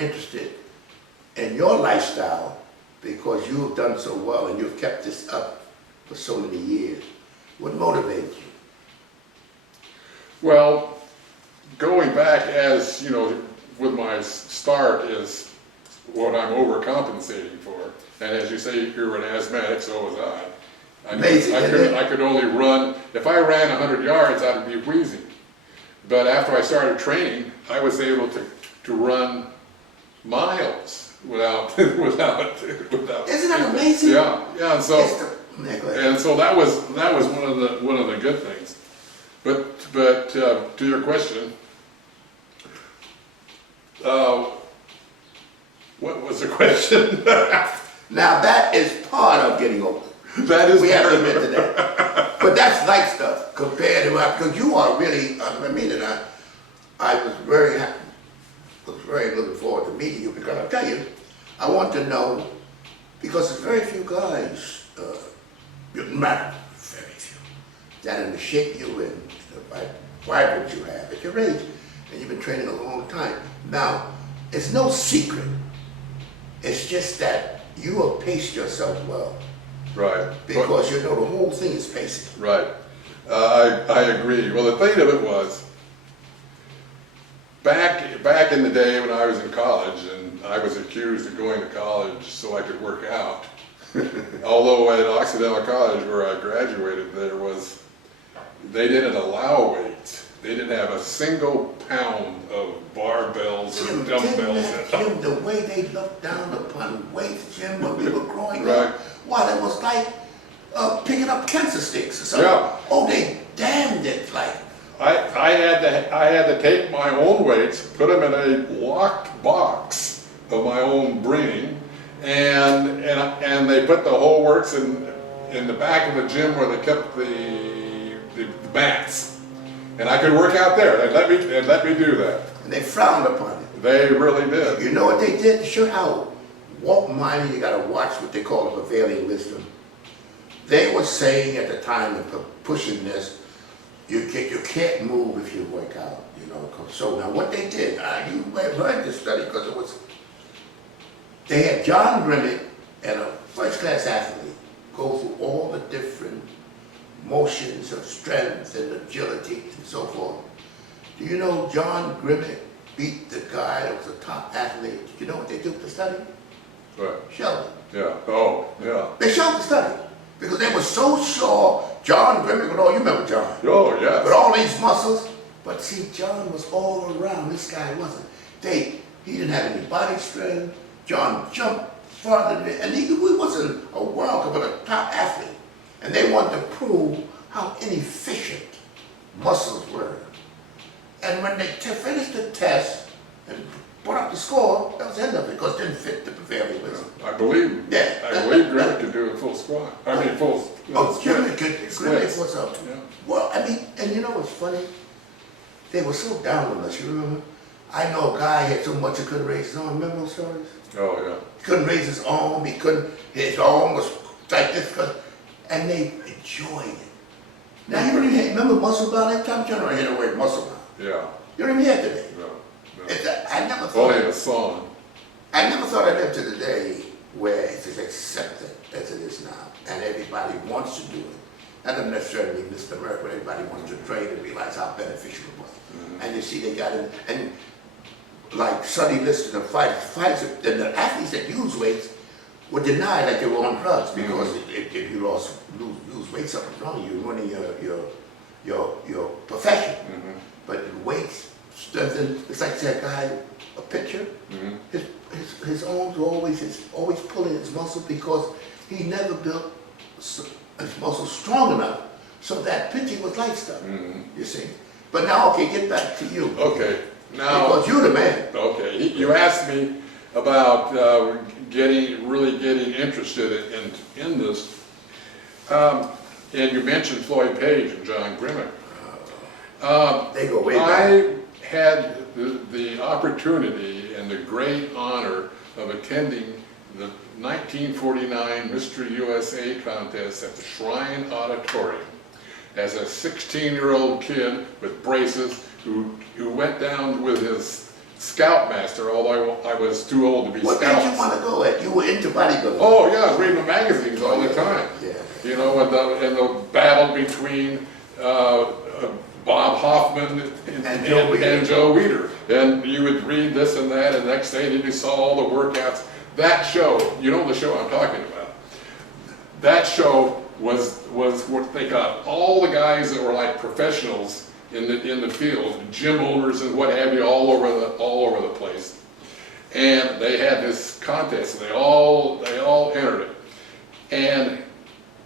interested in your lifestyle because you have done so well and you've kept this up for so many years. What motivates you? Well, going back as, you know, with my start is what I'm overcompensating for. And as you say, you're an asthmatic, so was I. Amazing, I could only run, if I ran 100 yards, I'd be wheezing. But after I started training, I was able to run miles without. Isn't that amazing? Yeah, yeah. And so that was one of the good things. But to your question, what was the question? Now that is part of getting older. That is. We have to admit to that. But that's light stuff compared to because you are really. I mean, and I was very happy. Was very looking forward to meeting you because I'll tell you, I want to know because there's very few guys. Not very few that in the shape you in, the vibrance you have at your age, and you've been training a long time. Now, it's no secret. It's just that you have paced yourself well. Right. Because you know the whole thing is pacing. Right. I agree. Well, the thing of it was, back in the day when I was in college, and I was accused of going to college so I could work out. Although at Occidental College, where I graduated, they didn't allow weights. They didn't have a single pound of barbells or dumbbells. Jim, the way they looked down upon weights, Jim, when we were growing Right. up, wow, it was like picking up cancer sticks or something. Yeah. Oh, they damned it like. I had to take my own weights, put them in a locked box of my own bringing, and they put the whole works in the back of the gym where they kept the mats. And I could work out there. They let me do that. And they frowned upon it. They really did. You know what they did? To show how woke-minded, you got to watch what they call the prevailing wisdom. They were saying at the time of pushing this, you can't move if you work out. You know. So now what they did, you may have heard this study because it was. They had John Grimmick and a first-class athlete go through all the different motions of strength and agility and so forth. Do you know John Grimmick beat the guy that was a top athlete? Do you know what they do with the study? What? Showed it. Yeah. Oh, yeah. They showed the study because they were so sure John Grimmick, you remember John? Oh, yes. With all these muscles. But see, John was all around. This guy wasn't. He didn't have any body strength. John jumped farther than, and he wasn't a world cup, but a top athlete. And they wanted to prove how inefficient muscles were. And when they finished the test and put up the score, that was the end of it because it didn't fit the prevailing wisdom. I believe. Yeah. I believe Grimmick could do a full squat. I mean, full. Grimmick was up. Yeah. Well, I mean, and you know what's funny? They were so down on us, you remember? I know a guy had so much he couldn't raise his arm. Remember those stories? Oh, yeah. He couldn't raise his arm. His arm was like this. And they enjoyed it. Now, you don't even remember muscle bound that time? You don't hear the word muscle bound. Yeah. You don't even hear it today. No. I never thought. Only a song. I never thought I'd live to the day where it's as accepted as it is now, and everybody wants to do it. That doesn't necessarily mean Mr. America, but everybody wants to train and realize how beneficial it was. Mm-hmm. And you see, they got it, and like Sonny Liston and fighters, the athletes that use weights were denied that they were on drugs because if you lose weight, something's wrong. You're running your profession. Mm-hmm. But weights strengthen. It's like that guy, a pitcher. Mm-hmm. His arms were always pulling his muscle because he never built his muscles strong enough so that pitching was light stuff. Mm-hmm. You see. But now, okay, get back to you. Okay. Now. Because you're the man. Okay. You asked me about really getting interested in this. And you mentioned Floyd Page and John Grimmick. They go way back. I had the opportunity and the great honor of attending the 1949 Mr. USA contest at the Shrine Auditorium as a 16-year-old kid with braces who went down with his scoutmaster, although I was too old to be What scout. did you want to go at? You were into bodybuilding. Oh yeah, I was reading the magazines all the time. Yeah. You know, and the battle between Bob Hoffman and Joe Weider. And you would read this and that, and the next day you saw all the workouts. That show, you know the show I'm talking about. That show was what they got all the guys that were like professionals in the field, gym owners and what have you, all over the place. And they had this contest, and they all entered it. And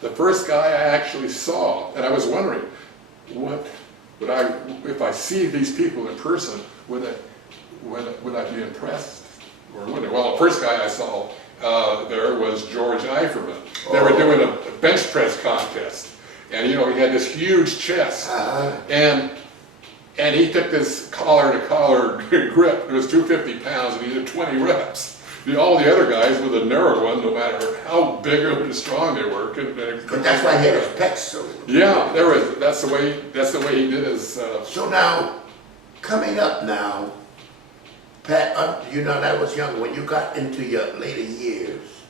the first guy I actually saw, and I was wondering, if I see these people in person, would I be impressed, or would I? Well, the first guy I saw there was George Eiferman. They were doing a bench press contest, and you know he had this huge chest, and he took this collar-to-collar grip. It was 250 pounds, and he did 20 reps. All the other guys with a narrow one, no matter how big or strong they were, could. But that's why he had his pecs so. Yeah, that's the way he did his. So now, coming up now, Pat, you know, that was young. When you got into your later years,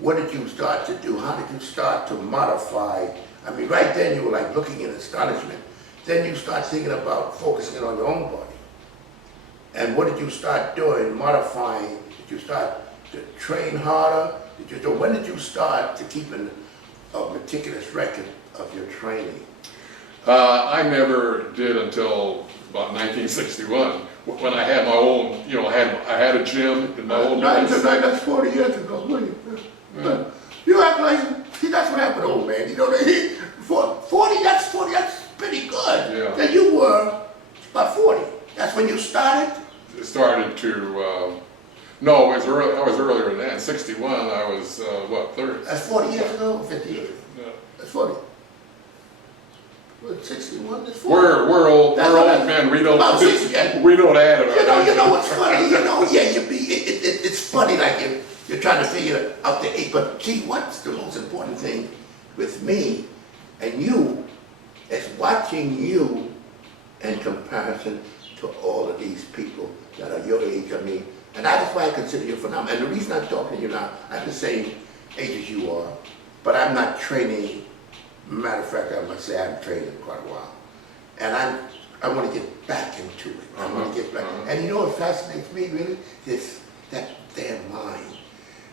what did you start to do? How did you start to modify? I mean, right then you were like looking in astonishment. Then you start thinking about focusing on your own body. And what did you start doing, modifying? Did you start to train harder? When did you start to keep a meticulous record of your training? I never did until about 1961, when I had my own, you know, I had a gym in my own place. That's 40 years ago. You act like, see, that's what happened, old man. You know, 40, that's pretty good. Yeah. Then you were about 40. That's when you started? It started to, no, it was early, I was earlier than that. In 61, I was, 30? That's 40 years ago or 50 years? Yeah. That's 40. What, 61? That's 40. We're old men. We don't add it. You know what's funny? You know, yeah, it's funny, like you're trying to figure out the age. But see, what's the most important thing with me and you is watching you in comparison to all of these people that are your age. I mean, and that's why I consider you phenomenal. And the reason I'm talking to you now, I'm the same age as you are, but I'm not training. Matter of fact, I must say I haven't trained in quite a while. And I want to get back into it. I want to get back. And you know what fascinates me really? Is that damn mind.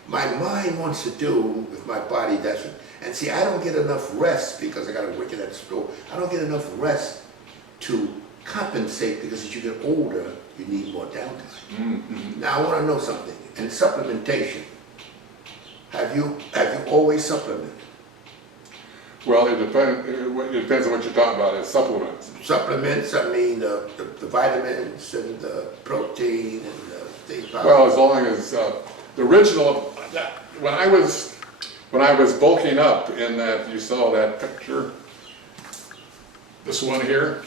My mind wants to do with my body doesn't. And see, I don't get enough rest because I got to work at that store. I don't get enough rest to compensate because as you get older, you need more downtime. Mm-hmm. Now I want to know something. And supplementation. Have you always supplemented? Well, it depends on what you're talking about. It's supplements. Supplements, I mean the vitamins and the protein and the things. Well, as long as the original, when I was bulking up in that, you saw that picture, this one here,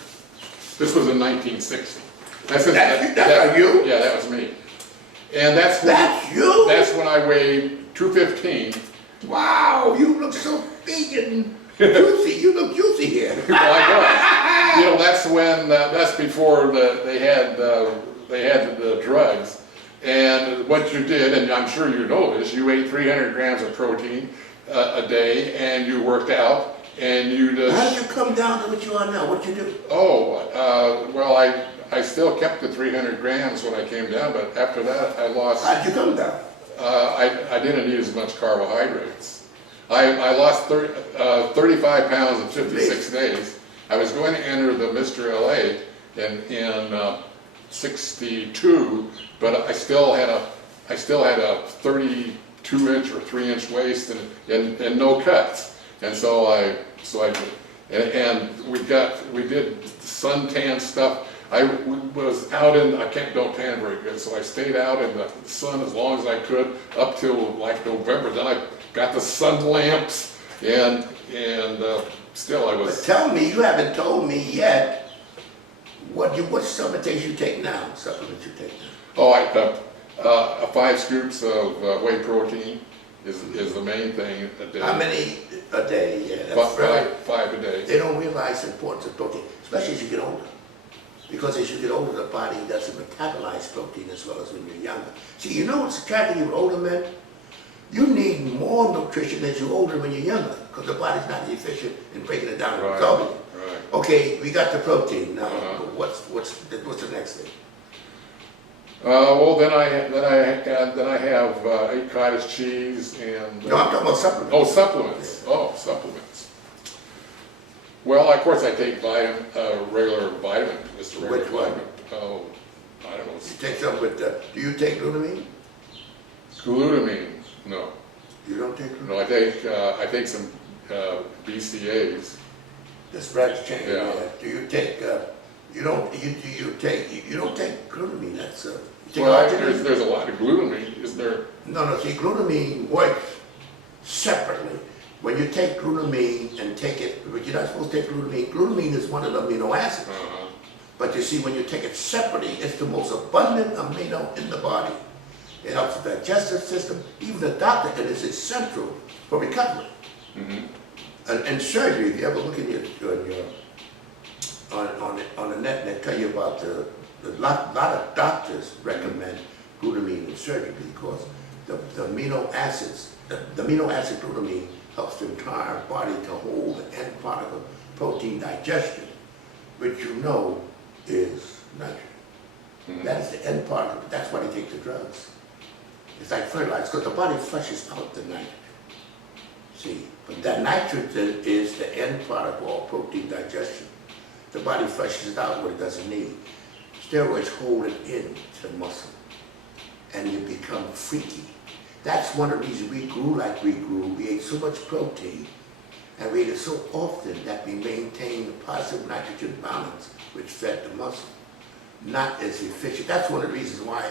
this was in 1960. That's you? Yeah, that was me. And that's you? That's when I weighed 215. Wow, you look so big and juicy. You look juicy here. Well, I was. You know, that's when that's before they had the drugs. And what you did, and I'm sure you know this, you ate 300 grams of protein a day, and you worked out, and you just. How did you come down to what you are now? What'd you do? Oh, well, I still kept the 300 grams when I came down, but after that I lost. How'd you come down? I didn't eat as much carbohydrates. I lost 35 pounds in 56 days. I was going to enter the Mr. LA in 62, but I still had a 32-inch or 3-inch waist and no cuts. And so I we did suntan stuff. I was out I don't tan very good, so I stayed out in the sun as long as I could up till like November. Then I got the sun lamps, and still I was. But tell me, you haven't told me yet what supplements you take now. Supplements you take now. Oh, 5 scoops of whey protein is the main thing a day. How many a day? Yeah, that's Five a day. They don't realize the importance of protein, especially as you get older. Because as you get older, the body doesn't metabolize protein as well as when you're younger. See, you know what's attracting with older men? You need more nutrition as you're older when you're younger, because the body's not efficient in breaking it down and Right, absorbing it. right. Okay, we got the protein. Now, Uh-huh. what's the next thing? Well, then I have 8 cottage cheese and. No, I'm talking about supplements. Oh, supplements. Oh, supplements. Well, of course, I take regular vitamin, just a regular Which one? vitamin. Oh, I don't know. You take some with, do you take glutamine? Glutamine. No, You don't take glutamine? no. I take some BCAAs. The spreads change. Yeah. Do you take, you don't take glutamine, that's, you take Well, arginine? there's a lot of glutamine. Is there? No, see, glutamine works separately. When you take glutamine and take it, but you're not supposed to take glutamine. Glutamine is one of the amino acids. But you see, when you take it separately, it's the most abundant amino in the body. It helps the digestive system. Even the doctor, and it's essential for recovery. And surgery, if you ever look in on the net, and they tell you about a lot of doctors recommend glutamine in surgery because the amino acids, the amino acid glutamine helps the entire body to hold the end product of protein digestion, which you know is nitrogen. That is the end product. That's why they take the drugs. It's like fertilizer, because the body flushes out the nitrogen. See, but that nitrogen is the end product of all protein digestion. The body flushes it out what it doesn't need. Steroids hold it in to the muscle, and you become freaky. That's one of the reasons we grew like we grew. We ate so much protein, and we ate it so often that we maintained the positive nitrogen balance, which fed the muscle. Not as efficient. That's one of the reasons why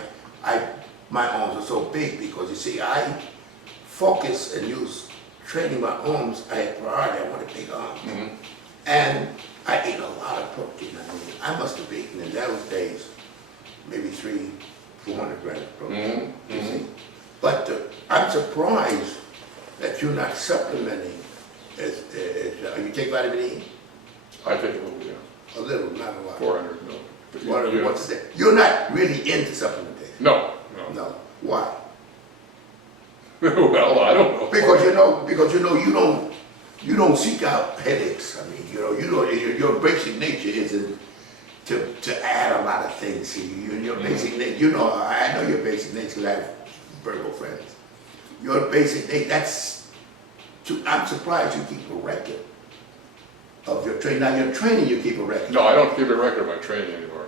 my arms are so big, because you see, I focus and use training my arms. I had priority. I wanted big arms. And I ate a lot of protein. I mean, I must have eaten in those days maybe 400 grams of protein. You see? But I'm surprised that you're not supplementing. You take vitamin E? I take a little, yeah. A little, not a lot. 400, no. What's that? You're not really into supplementation. No. No. Why? Well, I don't know. Because you don't seek out headaches. I mean, your basic nature isn't to add a lot of things to you. Your basic nature, I know your basic nature because I have Virgo friends. Your basic nature, I'm surprised you keep a record of your training. Now, your training, you keep a record. No, I don't keep a record of my training anymore.